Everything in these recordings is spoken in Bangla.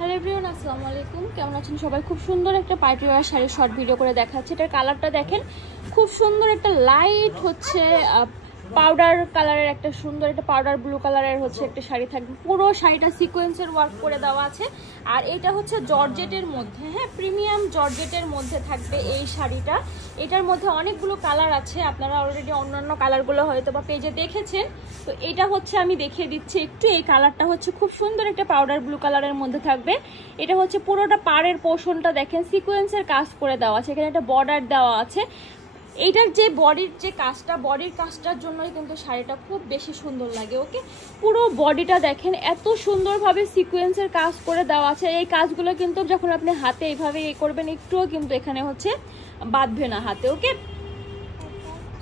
হ্যালো এভরিওয়ান, আসসালামু আলাইকুম। কেমন আছেন সবাই? খুব সুন্দর একটা পার্টি ওয়্যার শাড়ির শর্ট ভিডিও করে দেখাচ্ছে। এটার কালারটা দেখেন, খুব সুন্দর একটা লাইট হচ্ছে পাউডার কালারের, একটা সুন্দর একটা পাউডার ব্লু কালারের হচ্ছে একটা শাড়ি থাকবে। পুরো শাড়িটা সিকোয়েন্সের ওয়ার্ক করে দেওয়া আছে। আর এটা হচ্ছে জর্জেটের মধ্যে, হ্যাঁ, প্রিমিয়াম জর্জেটের মধ্যে থাকবে এই শাড়িটা। এটার মধ্যে অনেকগুলো কালার আছে, আপনারা অলরেডি অন্যান্য কালারগুলো হয়তো বা পেজে দেখেছেন। তো এটা হচ্ছে আমি দেখিয়ে দিচ্ছি একটু। এই কালারটা হচ্ছে খুব সুন্দর একটা পাউডার ব্লু কালারের মধ্যে থাকবে। এটা হচ্ছে পুরোটা পাড়ের পোর্শনটা দেখেন সিকোয়েন্সের কাজ করে দেওয়া আছে, এখানে একটা বর্ডার দেওয়া আছে। এইটার যে বডির যে কাজটা, বডির কাজটার জন্যই কিন্তু শাড়িটা খুব বেশি সুন্দর লাগে। ওকে, পুরো বডিটা দেখেন এত সুন্দরভাবে সিকোয়েন্সের কাজ করে দেওয়া আছে। এই কাজগুলো কিন্তু যখন আপনি হাতে এইভাবে করবেন, একটুও কিন্তু এখানে হচ্ছে বাঁধবে না হাতে। ওকে,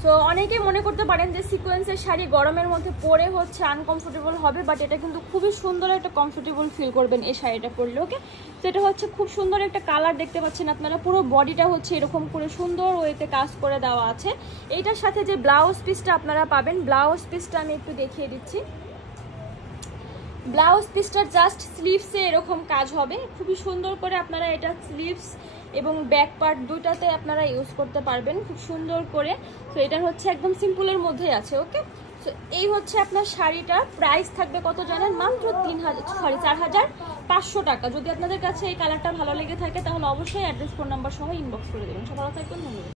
তো অনেকে মনে করতে পারেন যে সিকোয়েন্সের শাড়ি গরমের মধ্যে পরে হচ্ছে আনকমফোর্টেবল হবে, বাট এটা কিন্তু খুবই সুন্দর একটা কমফোর্টেবল ফিল করবেন এই শাড়িটা পরলে। ওকে, তো এটা হচ্ছে খুব সুন্দর একটা কালার দেখতে পাচ্ছেন আপনারা। পুরো বডিটা হচ্ছে এরকম করে সুন্দর ওয়েতে কাজ করে দেওয়া আছে। এইটার সাথে যে ব্লাউজ পিসটা আপনারা পাবেন, ব্লাউজ পিসটা আমি একটু দেখিয়ে দিচ্ছি। ব্লাউজ পিসটার জাস্ট স্লিভসে এরকম কাজ হবে, খুবই সুন্দর করে আপনারা এটা স্লিভস এবং ব্যাক পার্ট দুটাতে আপনারা ইউজ করতে পারবেন খুব সুন্দর করে। তো এটা হচ্ছে একদম সিম্পলের মধ্যেই আছে। ওকে, তো এই হচ্ছে আপনার শাড়িটা। প্রাইস থাকবে কত জানেন? মাত্র 4,500 টাকা। যদি আপনাদের কাছে এই কালারটা ভালো লেগে থাকে তাহলে অবশ্যই অ্যাড্রেস, ফোন নাম্বার সহ ইনবক্স করে দেবেন। সবার থাকবেন, ধন্যবাদ।